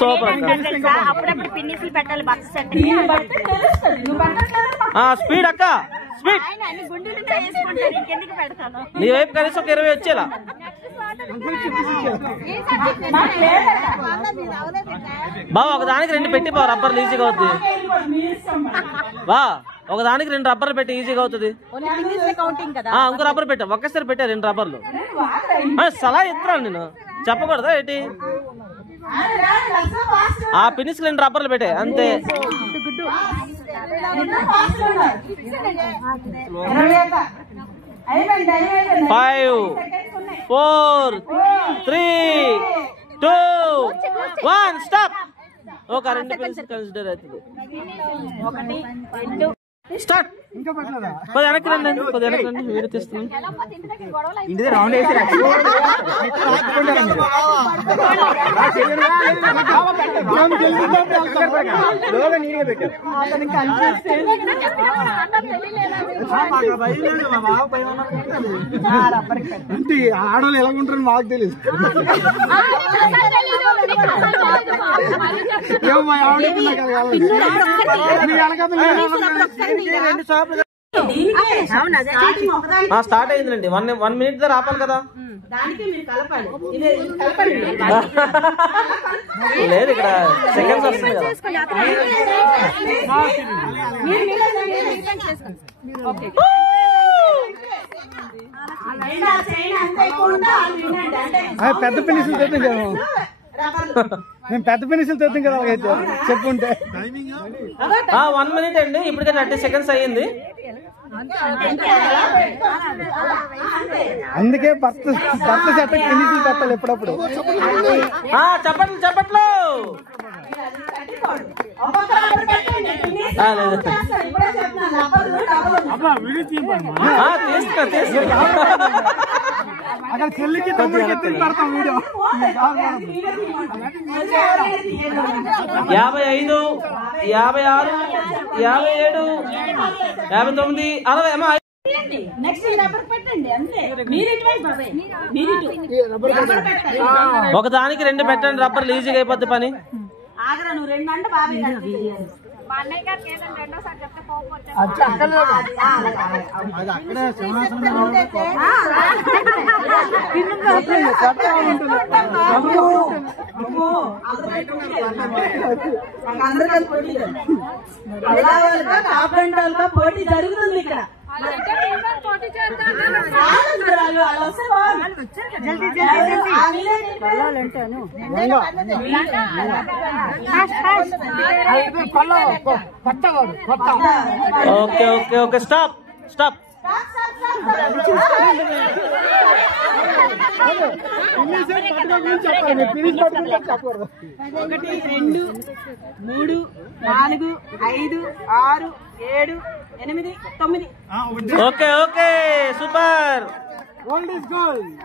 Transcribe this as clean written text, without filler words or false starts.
Super. Speed అక్క, speed. నీ వైపు కనీసం ఒక 20 వచ్చేలా. బావ ఒకదానికి 2 పెట్టి బావ, రబ్బర్లు ఈజీగా అవుతుంది. బా ఒకదానికి 2 రబ్బర్లు పెట్టి ఈజీగా అవుతుంది. ఇంకో రబ్బర్ పెట్టా, ఒక్కసారి పెట్టా 2 రబ్బర్లు. సలహా ఇస్తున్నాను నేను, చెప్పకూడదా ఏంటి? ఆ ఫినిష్ 2 రబ్బర్లు పెట్టే అంతే. 5 4 3 2 1 స్టాప్. ఒక 2 ఫినిష్ కన్సిడర్ అవుతుంది. స్టార్ట్. కొద్ది వెనక్కి రండి, కొద్ది వెనక్కి రండి, వీడియో తీస్తున్నాను. ఆడవాళ్ళు ఎలా ఉంటారని మాకు తెలియదు. స్టార్ట్ అయిందండి. 1 మినిట్ దగ్గర ఆపాలి కదా. లేదు ఇక్కడ సెకండ్స్ వస్తుంది కదా. పెద్ద పెన్సిల్ తెద్దాం కదా, మేము పెద్ద పెన్సిల్ తెద్దాం కదా అయితే చెప్పుంటే. 1 మినిట్ అండి, ఇప్పటికే 30 సెకండ్స్ అయ్యింది. అందుకే భర్త చెట్టు పెన్సిల్ పెట్టాలి ఎప్పుడప్పుడు. చెప్పట్లు చెప్పట్లు. అక్కడ చెల్లికి తమ్ముడికి పెడతాం వీడియో. 55 56 57 59 60 అమ్మా. ఒకదానికి 2 పెట్టండి, రబ్బర్లు ఈజీగా అయిపోద్ది పని. పోటీ జరుగుతుంది ఇక్కడ. Okay okay okay stop stop. 1 2 3 4 5 6 7 8 9. Okay okay super. Old is gold.